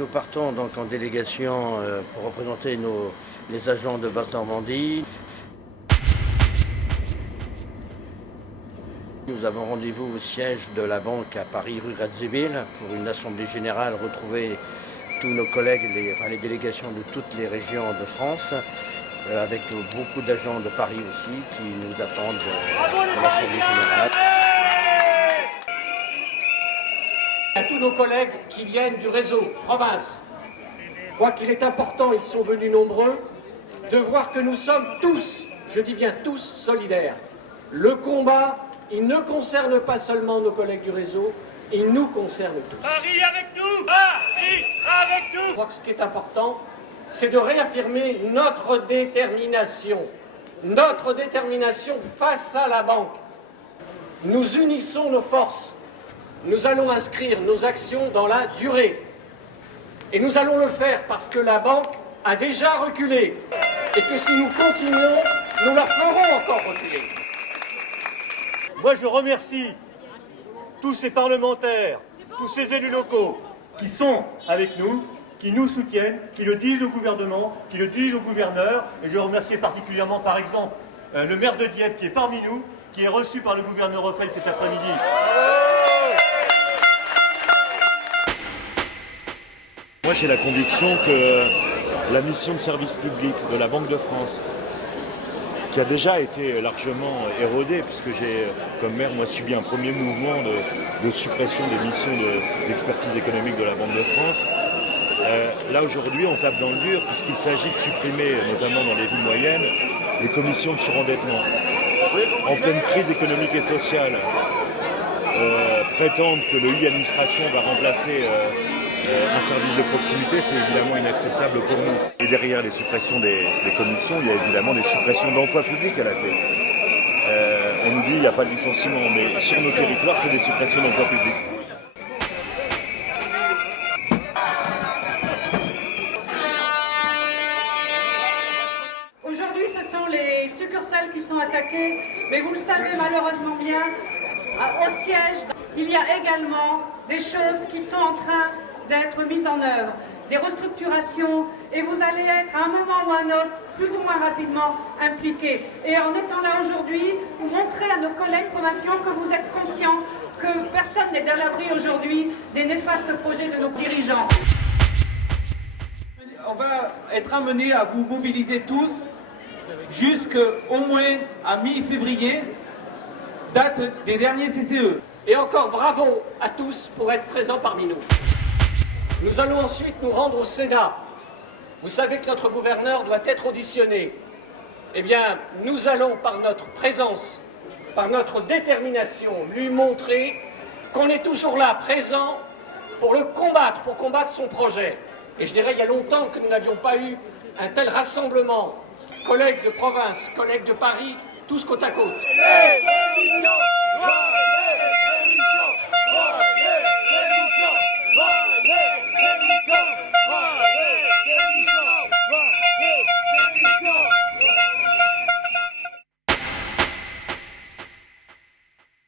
Nous partons donc en délégation pour représenter les agents de Basse-Normandie. Nous avons rendez-vous au siège de la banque à Paris, rue Radziwiłł, pour une assemblée générale, retrouver tous nos collègues, les délégations de toutes les régions de France, avec beaucoup d'agents de Paris aussi qui nous attendent pour l'assemblée générale. À tous nos collègues qui viennent du réseau province, je crois qu'il est important, ils sont venus nombreux, de voir que nous sommes tous, je dis bien tous, solidaires. Le combat, il ne concerne pas seulement nos collègues du réseau, il nous concerne tous. Paris avec nous! Paris avec nous! Je crois que ce qui est important, c'est de réaffirmer notre détermination face à la banque. Nous unissons nos forces. Nous allons inscrire nos actions dans la durée. Et nous allons le faire parce que la banque a déjà reculé. Et que si nous continuons, nous la ferons encore reculer. Moi, je remercie tous ces parlementaires, tous ces élus locaux qui sont avec nous, qui nous soutiennent, qui le disent au gouvernement, qui le disent au gouverneur. Et je remercie particulièrement, par exemple, le maire de Dieppe qui est parmi nous, qui est reçu par le gouverneur Reffel cet après-midi. Moi, j'ai la conviction que la mission de service public de la Banque de France, qui a déjà été largement érodée, puisque j'ai, comme maire, moi, subi un premier mouvement de suppression des missions d'expertise économique de la Banque de France. Là, aujourd'hui, on tape dans le dur, puisqu'il s'agit de supprimer, notamment dans les villes moyennes, les commissions de surendettement. En pleine crise économique et sociale, prétendre que le e-administration va remplacer un service de proximité, c'est évidemment inacceptable pour nous. Et derrière les suppressions des commissions, il y a évidemment des suppressions d'emplois publics à la clé. On nous dit qu'il n'y a pas de licenciement, mais sur nos territoires, c'est des suppressions d'emplois publics. Aujourd'hui, ce sont les succursales qui sont attaquées, mais vous le savez malheureusement bien, au siège, il y a également des choses qui sont en train d'être mises en œuvre, des restructurations, et vous allez être à un moment ou à un autre, plus ou moins rapidement, impliqués. Et en étant là aujourd'hui, vous montrez à nos collègues provinciaux que vous êtes conscients que personne n'est à l'abri aujourd'hui des néfastes projets de nos dirigeants. On va être amenés à vous mobiliser tous jusqu'au moins à mi-février, date des derniers CCE. Et encore bravo à tous pour être présents parmi nous. Nous allons ensuite nous rendre au Sénat. Vous savez que notre gouverneur doit être auditionné. Eh bien, nous allons, par notre présence, par notre détermination, lui montrer qu'on est toujours là, présent, pour le combattre, pour combattre son projet. Et je dirais, il y a longtemps que nous n'avions pas eu un tel rassemblement. Collègues de province, collègues de Paris, tous côte à côte.